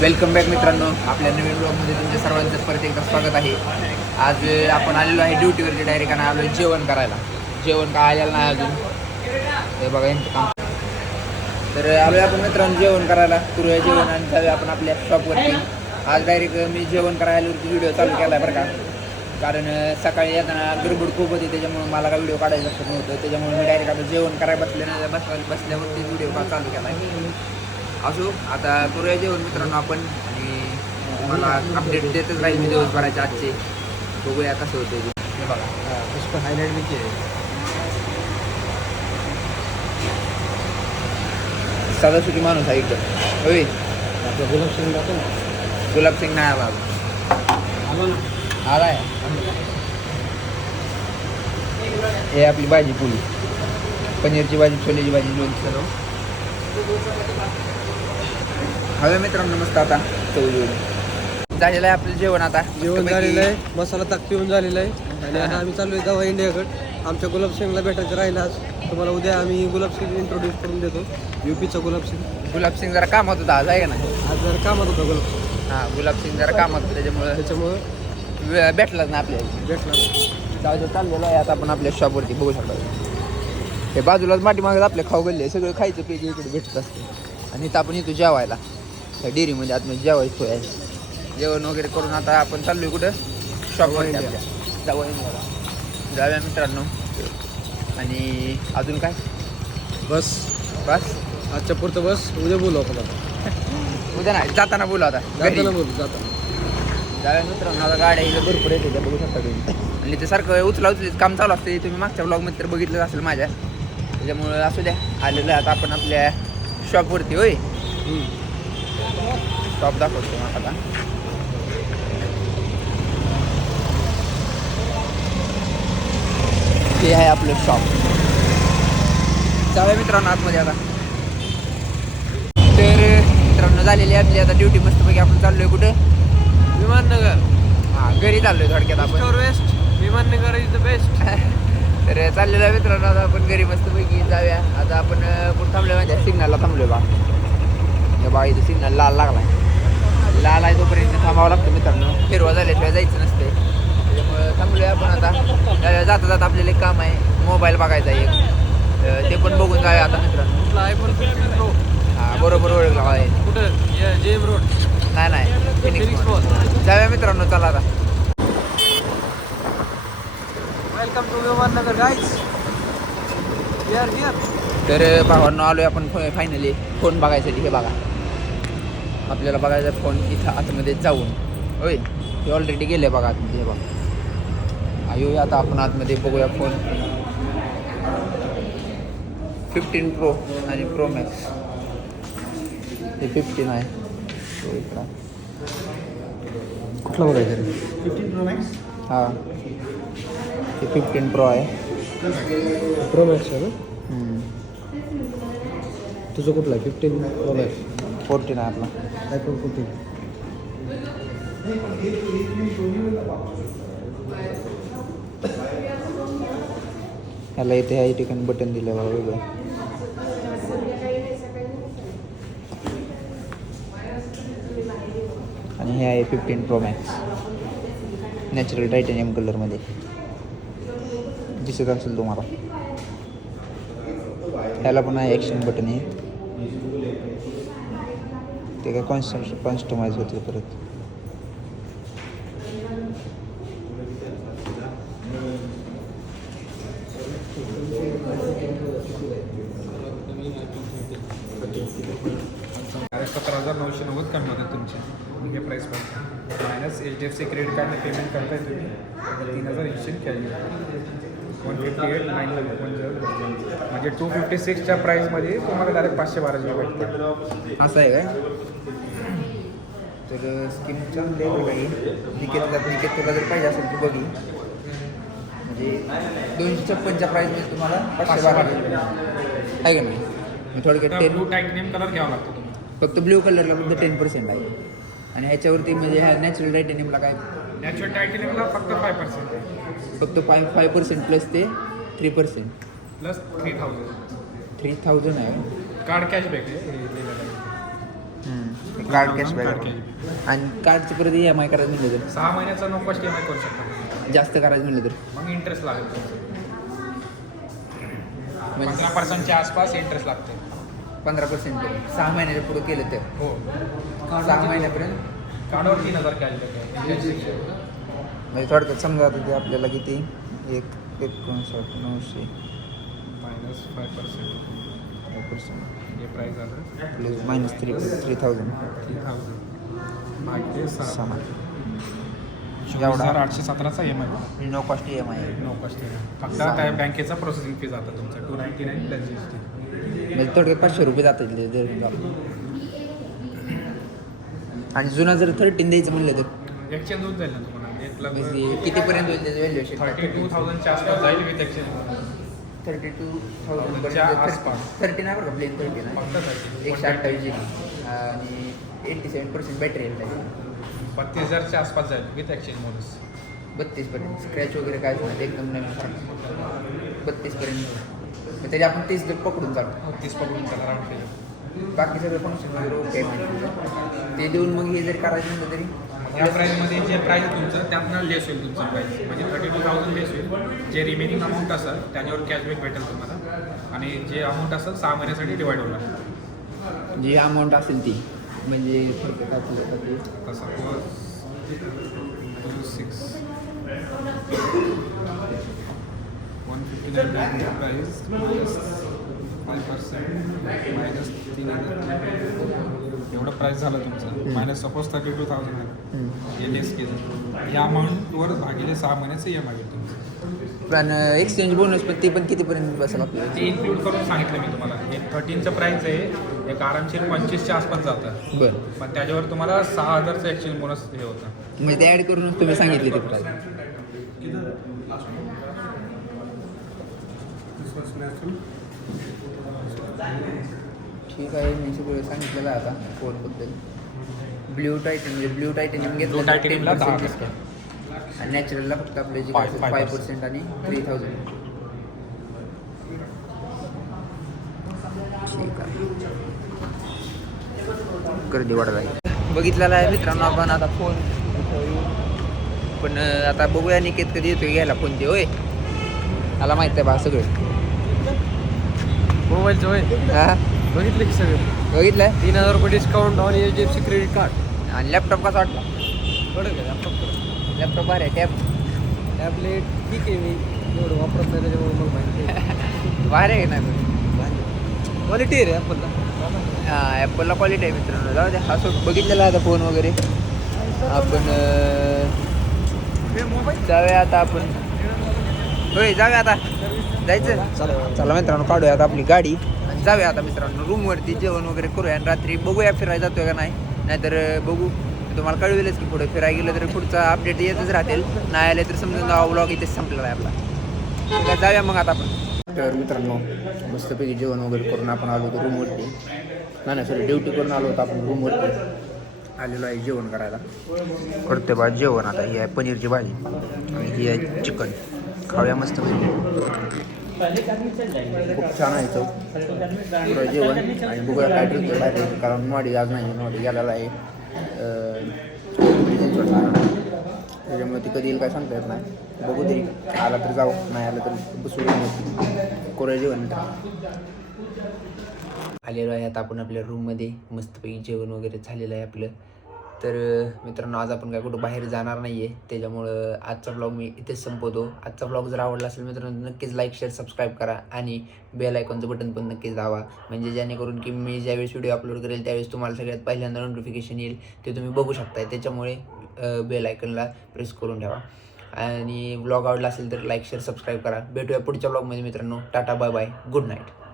Welcome back मित्रांनो, आपल्या नवीन ब्लॉगमध्ये तुमच्या सर्वांचं परत एकदा स्वागत आहे. आज आपण आलेलो आहे ड्युटीवरती डायरेक्ट आणि आलो जेवण करायला. जेवण काय आलेलं नाही अजून, हे बघा यांचं काम. तर आलो आपण मित्रांनो जेवण करायला, करूया जेवण आणि जाऊया आपण आपल्या शॉपवरती. आज डायरेक्ट मी जेवण करायला व्हिडिओ चालू केला बरं का, कारण सकाळी येताना गडबड खूप होती, त्याच्यामुळे मला काय व्हिडिओ काढायचं नव्हतं. त्याच्यामुळे मी डायरेक्ट आता जेवण करायला बसल्यावरती व्हिडिओ चालू केला आहे. असो, आता करूया जेवण मित्रांनो आपण, आणि तुम्हाला अपडेट देतच राहील मी दिवसभराचे आजचे. बघूया कसं होतं ते. हे बघा पुष्प हायलाईट मी केले. साधा सुखी माणूस आहे इकडं. होय गुलाबसिंग जातो ना. गुलाबसिंग नाही आला आलो ना, आला आहे. हे आपली भाजी पुली, पनीरची भाजी, छोलेची भाजी, लोणचं सर्व हवे मित्रांनो. मस्त आता चव झालेलं आहे आपलं जेवण. आता जेवण झालेलं आहे, मसाला ताक पिऊन झालेला आहे आणि आता आम्ही चालू आहे गावा इंडियाकडे. आमच्या गुलाबसिंगला भेटायचं राहिलं आज. तुम्हाला उद्या आम्ही गुलाबसिंग इंट्रोड्यूस करून देतो. यूपीचा गुलाबसिंग. गुलाबसिंग जरा कामात होता आज, आहे का ना. आज जरा कामात होता गुलाबसिंग. हां, गुलाबसिंग जरा कामात होतं, त्याच्यामुळं भेटलाच ना आपल्याला. भेटला जाऊ चाललेलं आहे आता आपण आपल्या शॉपवरती. बघू शकता हे बाजूलाच मागत आपल्या खाऊ गल्ले सगळं खायचं पिके इकडे भेटत असते. आणि इथं आपण येतो जेवायला त्या डेअरीमध्ये. आतमध्ये जेवायचं सोय आहे. जेवण वगैरे करून आता आपण चाललोय कुठं, शॉपवरती आपल्या. जाऊया मित्रांनो. आणि अजून काय, बस बस आजच्या पुरतं बस. उद्या बोलू आपण. उद्या नाही, जाताना बोलू आता. जाताना बोलू जाताना. जाऊया मित्रांनो. आता गाड्या इथं भरपूर येते, त्या बघू शकता तुम्ही. आणि ते सारखं उचलीच काम चालू असते. तुम्ही मागच्या ब्लॉगमध्ये तर बघितलं असेल माझ्या. त्याच्यामुळं असू द्या, आलेलं आहे आता आपण आपल्या शॉपवरती. होय, शॉप दाखवतो मग आता. हे आहे आपलं शॉप. जाऊया मित्रांनो आतमध्ये आता. तर मित्रांनो झालेली आहे आपली आता ड्युटी. मस्तपैकी आपण चाललोय कुठं, विमाननगर. हां, घरी चाललोय थोडक्यात आपण. West Viman Nagar is the best. तर चाललेलं आहे मित्रांनो आता आपण घरी मस्तपैकी. जाऊया आता आपण. कुठं थांबलोय माहिती, सिग्नलला थांबलोय बा. हे बा इथं सिग्नल लाल लागलाय. लाल आहे तोपर्यंत थांबावं लागतं मित्रांनो. हिरवा झाल्याशिवाय जायचं नसते. त्याच्यामुळं थांबलोय आपण आता. जाता जाता आपल्याला एक काम आहे, मोबाईल बघायचा आहे एक. ते पण बघून जाऊया आता मित्रांनो. IPhone 15 pro. हां, बरोबर ओळखला आहे. कुठं जेम रोड. नाही फिनिक्स मॉल. जाऊया मित्रांनो, चला आता. Welcome to Viman Nagar guys. We are here. तर भावांनो आलोय आपण फायनली फोन बघायसाठी. हे बघा आपल्याला बघायचा फोन इथं आतमध्ये जाऊन. होय, हे ऑलरेडी गेले बघा आतमध्ये. हे बघा येऊया आता आपण आतमध्ये, बघूया फोन. 15 प्रो आणि प्रो मॅक्स. हे 15 आहे. तो इकडं कुठला बघायचं? 15 प्रो मॅक्स. हां, हे 15 प्रो आहे. प्रो मॅक्स आहे ना. तुझं कुठला आहे? 15 प्रो मॅक्स. 14 आहे आपला. आयफोन 14. ह्याला इथे ह्या ठिकाणी बटन दिलं आहे बघा वेगळं. आणि हे आहे 15 प्रो मॅक्स, नॅचरल टायटॅनियम कलरमध्ये दिसत असेल तुम्हाला. ह्याला पण आहे ॲक्शन बटन आहे. ते काय कस्टमाइज होते परत. अरे 17,990 कमी होते तुमचे. हे प्राईस पण मायनस HDFC क्रेडिट कार्डने पेमेंट करताय तुम्ही. 3,000 कॅरी 158,910 म्हणजे 256च्या प्राईसमध्ये तुम्हाला डायरेक्ट 512 GB भेटतात. असं आहे काय. तर स्कीम चांगली आहे बघा. निकेत तुला जर पाहिजे असेल तर बघी. म्हणजे 256च्या प्राईसमध्ये तुम्हाला 512 आहे का नाही. थोडक्यात ब्लू टायटॅनियम कलर घ्यावा लागतो तुम्हाला. फक्त ब्ल्यू कलरला फक्त 10% आहे. आणि ह्याच्यावरती म्हणजे ह्या नॅचरल टायटॅनियमला काय, नॅचरल टायटॅनियमला फक्त 5% आहे. फक्त 5% प्लस ते 3% प्लस 3,000. 3,000 आहे. कार्ड कॅशबॅक आहे. Card 3000 cashback card cashback. आणि कार्डची परत EMI करायचं म्हणलं 6 महिन्याचा नो कॉस्ट EMI करू शकता तर जास्त करायचं म्हणलं तर मग इंटरेस्ट लागेल म्हणजे 15% आसपास इंटरेस्ट लागते 15% 6 महिन्याच्या पुढे केलं तर हो 6 महिन्यापर्यंत कार्डवर 3000 कॅशबॅक आहे म्हणजे थोडक्यात समजा आता ते आपल्याला किती 59,900 -5% हे प्राईस झालं प्लस -3,000 3000 भागिले 6 6 24,817चा EMI नो कॉस्ट EMI आहे नो कॉस्ट फक्त त्या बँकेचा प्रोसेसिंग फी जातं तुमचं 299 प्लस GST म्हणजे थोडक्यात 500 रुपये जातात जर आणि जुना जर 13 द्यायचं म्हणलं तर एक्सचेंज होऊन जाईल ना तुम्हाला एक लाख म्हणजे कितीपर्यंत होईल त्याचं व्हॅल्युएशन 32,000च्या आसपास जाईल विथ एक्सचेंज 32,000 च्या आसपास. 30 नाही बरं का प्लेन 30 नाही फक्त 128 GB आणि 87% बॅटरी आहे त्याची 32,000च्या आसपास जाईल विथ एक्सचेंज मोडस 32पर्यंत स्क्रॅच वगैरे काय नाही एकदम नवीन 32पर्यंत तरी आपण 30 पकडून चालतो 30 पकडून त्याला राऊंड केलं बाकी सगळं फंक्शन वगैरे ओके ते देऊन मग हे जर करायचं म्हणलं तरी या प्राईजमध्ये जे प्राईज आहे तुमचं त्यातनं लेस होईल तुमचं प्राईस म्हणजे 32,000 लेस होईल जे रिमेनिंग अमाऊंट असेल त्याच्यावर कॅशबॅक भेटेल तुम्हाला आणि जे अमाऊंट असेल 6 महिन्यासाठी डिवाईड होणार जी अमाऊंट असेल ती म्हणजे थोडक्यात आपल्याला ते तसा 6 159 प्राईस -5% एवढं प्राईस झालं तुमचं मायनस सपोज 32,000 आहे हे लेस केलं या अमाऊंटवर भागिले 6 महिन्याचं EMI आहे तुमचं पण एक्सचेंज बोनस पण ते पण कितीपर्यंत बसेल आपल्याला ते इन्क्लूड करून सांगितलं मी तुम्हाला एक 13चं प्राईस आहे एक आरामशीर 25च्या आसपास जातं बरं पण त्याच्यावर तुम्हाला 6,000चं एक्सचेंज बोनस हे होतं म्हणजे ते ॲड करून तुम्ही सांगितले ते प्राईस ठीक आहे मी सगळं सांगितलेलं आहे आता फोनबद्दल ब्ल्यू टायटनियम घेतलं Blue Titanium ला 10% डिस्काउंट आणि नॅचरलला फक्त आपले जे 5% 5% आणि 3,000 ठीक आहे गर्दी वाढत आहे बघितलेला आहे मित्रांनो आपण आता फोन पण आता बघूया निकेत कधी येतो घ्यायला फोन ते होय मला माहित आहे बा सगळं मोबाईलचं होय हा बघितलं की सगळं बघितलं 3,000 रुपये डिस्काउंट आणि HDFC क्रेडिट कार्ड आणि लॅपटॉप कसा वाटला कडक आहे लॅपटॉप लॅपटॉप आहे टॅब टॅबलेट ठीक आहे मी एवढं वापरत नाही त्याच्यामुळे मला माहिती बाहेर आहे का नाही क्वालिटी आहे रे ॲपलला हां ॲपलला क्वालिटी आहे मित्रांनो जाऊ द्या असं बघितलेला आहे आता फोन वगैरे आपण जाऊया आता आपण होय जाऊया आता जायचं चला मित्रांनो काढूया आता आपली गाडी आणि जाऊया आता मित्रांनो रूमवरती जेवण वगैरे करूया आणि रात्री बघूया फिरायला जातोय का नाही नाहीतर बघू तुम्हाला कळवेलच की पुढे फिरायला गेलं तर पुढचा अपडेट येतच राहतील नाही आले तर समजून जावा व्लॉग इथेच संपलेला आहे आपला ठीक आहे जाऊया मग आता आपण तर मित्रांनो मस्तपैकी जेवण वगैरे करून आपण आलो होतो रूमवरती नाही सॉरी ड्युटी करून आलो होतो आपण रूमवरती आलेलो आहे जेवण करायला करते बा जेवण आता ही आहे पनीरची भाजी आणि ही आहे चिकन खाऊया मस्त खूप छान आहे चव पुरं जेवण आणि बघूया काय ठेवतो बाहेर कारण नॉडी आज नाही नॉडी गेलेला आहे त्याच्यामुळे ती कधी येईल काय सांगता येत नाही बघू तरी आला तर जाऊ नाही आलं तर बसू करूया जेवण आलेलो आहे आता आपण आपल्या रूममध्ये मस्तपैकी जेवण वगैरे झालेलं आहे आपलं तर मित्रांनो आज आपण काय कुठं बाहेर जाणार नाही आहे त्याच्यामुळं आजचा ब्लॉग मी इथेच संपवतो आजचा ब्लॉग जर आवडला असेल मित्रांनो नक्कीच लाईक शेअर सबस्क्राईब करा आणि बेल आयकॉनचं बटन पण नक्कीच दाबा म्हणजे जेणेकरून की मी ज्यावेळेस व्हिडिओ अपलोड करेल त्यावेळेस तुम्हाला सगळ्यात पहिल्यांदा नोटिफिकेशन येईल ते तुम्ही बघू शकताय त्याच्यामुळे बेल आयकनला प्रेस करून ठेवा आणि ब्लॉग आवडला असेल तर लाईक शेअर सबस्क्राईब करा भेटूया पुढच्या ब्लॉगमध्ये मित्रांनो tata bye bye good night